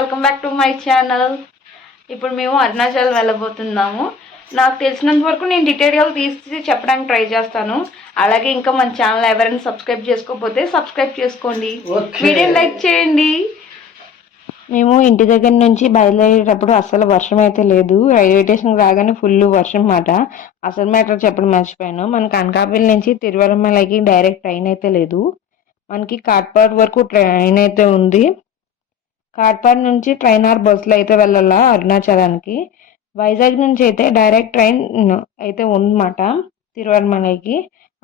Welcome back to my channel. ఇప్పుడు మేము అరుణాచల్ వెళ్ళబోతున్నాము. నాకు తెలిసినంత వరకు నేను డీటెయిల్గా తీసి చెప్పడానికి ట్రై చేస్తాను. అలాగే ఇంకా మన ఛానల్ ఎవరైనా సబ్స్క్రైబ్ చేసుకోకపోతే సబ్స్క్రైబ్ చేసుకోండి, వీడియోని లైక్ చేయండి. మేము ఇంటి దగ్గర నుంచి బయలుదేరేటప్పుడు అసలు వర్షం అయితే లేదు. రైల్వే స్టేషన్ రాగానే ఫుల్ వర్షం మాట. అసలు మ్యాటర్ చెప్పడం మర్చిపోయాను. మనకి అనకాపల్లి నుంచి తిరువణమలైకి డైరెక్ట్ ట్రైన్ అయితే లేదు. మనకి కాట్పాడ్ వరకు ట్రైన్ అయితే ఉంది. కాట్పాడ్ నుంచి ట్రైన్ ఆర్ బస్సులో అయితే వెళ్ళాలా అరుణాచలానికి. వైజాగ్ నుంచి అయితే డైరెక్ట్ ట్రైన్ అయితే ఉందన్నమాట తిరువణమలైకి.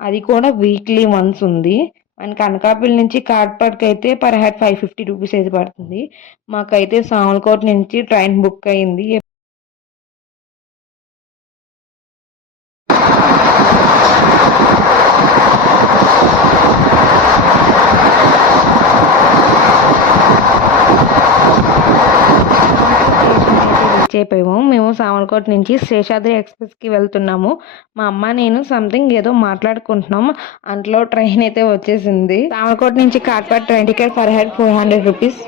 అది కూడా వీక్లీ వన్స్ ఉంది. మనకి అనకాపల్లి నుంచి కాట్పాడ్కి అయితే పర్ హెడ్ 550 రూపీస్ అయితే పడుతుంది. మాకైతే సామలకోట నుంచి ట్రైన్ బుక్ అయింది. అయిపోయాము. మేము సామలకోట నుంచి శేషాద్రి ఎక్స్ప్రెస్కి వెళ్తున్నాము. మా అమ్మ నేను సంథింగ్ ఏదో మాట్లాడుకుంటున్నాము. అంతలో ట్రైన్ అయితే వచ్చేసింది. సామలకోట నుంచి Katpadi train ticket per head 400 rupees.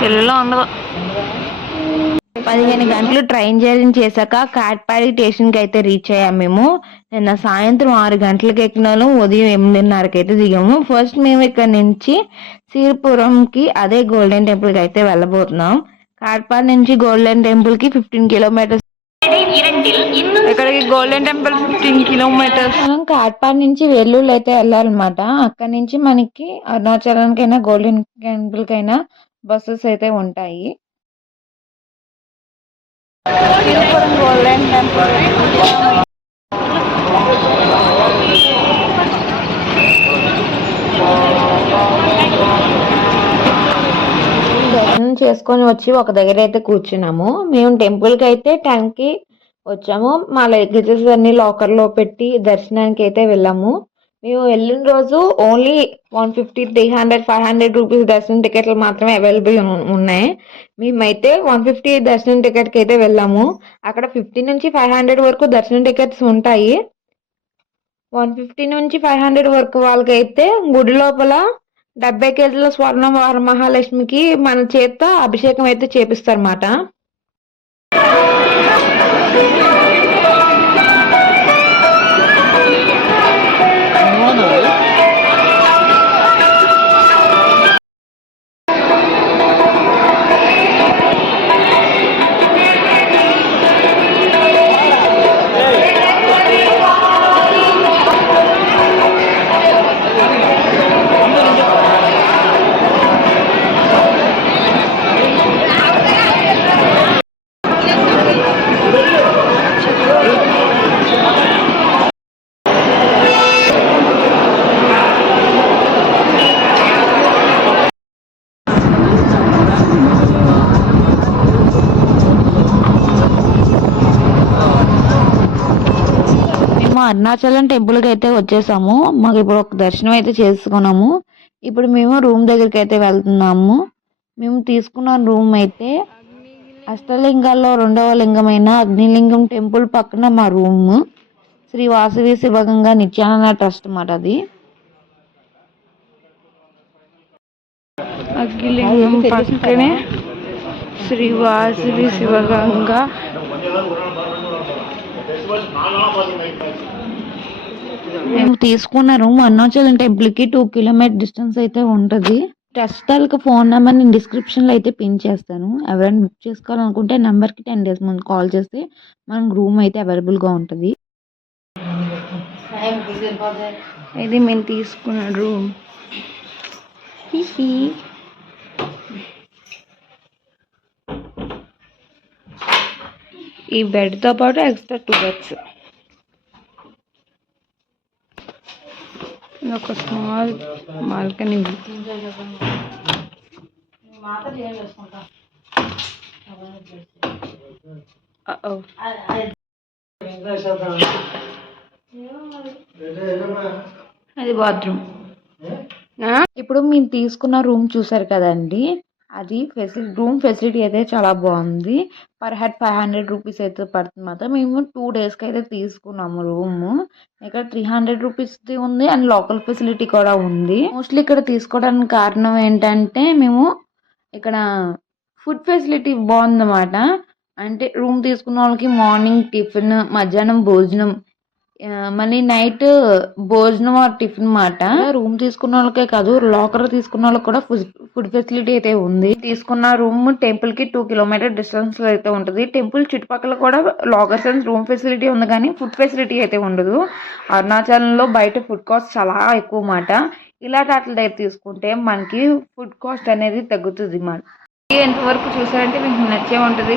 తెలుగులో ఉండదు. 15 గంటలు ట్రైన్ జర్నీ చేశాక కాట్పాడి స్టేషన్కి అయితే రీచ్ అయ్యాము. మేము నిన్న సాయంత్రం 6 గంటలకు ఎక్కినాము, ఉదయం 8:30కి అయితే దిగాము. ఫస్ట్ మేము ఇక్కడ నుంచి శ్రీపురంకి అదే గోల్డెన్ టెంపుల్కి అయితే వెళ్ళబోతున్నాం. కాట్పాడి నుంచి గోల్డెన్ టెంపుల్కి 15 కిలోమీటర్స్. ఇక్కడికి గోల్డెన్ టెంపుల్ 15 కిలోమీటర్స్. మనం కాట్పాడి నుంచి వెల్లూరు అయితే వెళ్ళాలన్నమాట. అక్కడ నుంచి మనకి అరుణాచలానికైనా గోల్డెన్ టెంపుల్కైనా బస్సెస్ అయితే ఉంటాయి. గోల్డెన్ టెంపుల్ దర్శనం చేసుకొని వచ్చి ఒక దగ్గర అయితే కూర్చున్నాము. మేము టెంపుల్కి అయితే 10కి వచ్చాము. మా లగేజెస్ అన్ని లాకర్లో పెట్టి దర్శనానికి అయితే వెళ్ళాము. మేము వెళ్ళిన రోజు ఓన్లీ 150, 300, 500 రూపీస్ దర్శనం టికెట్లు మాత్రమే అవైలబుల్ ఉన్నాయి. మేమైతే 150 దర్శనం టికెట్కి అయితే వెళ్ళాము. అక్కడ 50 నుంచి 500 వరకు దర్శనం టికెట్స్ ఉంటాయి. 150 నుంచి 500 వరకు వాళ్ళకైతే గుడి లోపల 70 కేజీల స్వర్ణ వరమహాలక్ష్మికి మన చేత అభిషేకం అయితే చేపిస్తారన్నమాట. అరుణాచలం టెంపుల్కి అయితే వచ్చేసాము. మాకు ఇప్పుడు ఒక దర్శనం అయితే చేసుకున్నాము. ఇప్పుడు మేము రూమ్ దగ్గరికి అయితే వెళ్తున్నాము. మేము తీసుకున్న రూమ్ అయితే అష్టలింగాల్లో 2వ లింగమైన అగ్నిలింగం టెంపుల్ పక్కన మా రూమ్. శ్రీ వాసవి శివగంగా నిత్యానంద ట్రస్ట్ మాట. అది అగ్నిలింగం పక్కనే శ్రీ వాసవి శివగంగా. మేము తీసుకున్న రూమ్ అరుణాచలం టెంపుల్కి 2 కిలోమీటర్ డిస్టెన్స్ అయితే ఉంటుంది. ట్రస్ట్ తాలూకా ఫోన్ నెంబర్ నేను డిస్క్రిప్షన్లో అయితే పిన్ చేస్తాను. ఎవరైనా బుక్ చేసుకోవాలనుకుంటే నెంబర్కి 10 days ముందు కాల్ చేస్తే మనకు రూమ్ అయితే అవైలబుల్గా ఉంటుంది. ఇది మేము తీసుకున్న రూమ్. ఈ బెడ్తో పాటు ఎక్స్ట్రా 2 బెడ్స్. ఒక స్మాల్ బాల్కనీ. అది బాత్రూమ్. ఇప్పుడు మేము తీసుకున్న రూమ్ చూసారు కదండి, అది రూమ్ ఫెసిలిటీ అయితే చాలా బాగుంది. పర్ హెడ్ 500 రూపీస్ అయితే పడుతుంది మాట. మేము 2 డేస్కి అయితే తీసుకున్నాము రూము. ఇక్కడ 300 రూపీస్ది ఉంది అండ్ లోకల్ ఫెసిలిటీ కూడా ఉంది. మోస్ట్లీ ఇక్కడ తీసుకోవడానికి కారణం ఏంటంటే మేము ఇక్కడ ఫుడ్ ఫెసిలిటీ బాగుందన్నమాట. అంటే రూమ్ తీసుకున్న వాళ్ళకి మార్నింగ్ టిఫిన్, మధ్యాహ్నం భోజనం, మళ్ళీ నైట్ భోజనం ఆర్ టిఫిన్ మాట. రూమ్ తీసుకున్న వాళ్ళకే కాదు, లాకర్ తీసుకున్న వాళ్ళకి కూడా ఫుడ్ ఫెసిలిటీ అయితే ఉంది. తీసుకున్న రూమ్ టెంపుల్ కి 2 కిలోమీటర్ డిస్టెన్స్ లో అయితే ఉంటుంది. టెంపుల్ చుట్టుపక్కల కూడా లాకర్స్ అండ్ రూమ్ ఫెసిలిటీ ఉంది, కానీ ఫుడ్ ఫెసిలిటీ అయితే ఉండదు. అరుణాచలంలో బయట ఫుడ్ కాస్ట్ చాలా ఎక్కువ మాట. ఇలాంటి వాటి దగ్గర తీసుకుంటే మనకి ఫుడ్ కాస్ట్ అనేది తగ్గుతుంది మాట. ఎంతవరకు చూసారంటే మీకు నచ్చే ఉంటుంది.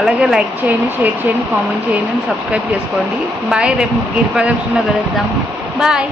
అలాగే లైక్ చేయండి, షేర్ చేయండి, కామెంట్ చేయండి అండ్ సబ్స్క్రైబ్ చేసుకోండి. బాయ్. రేపు గిరి ప్రదక్షిణలో కలుద్దాం. బాయ్.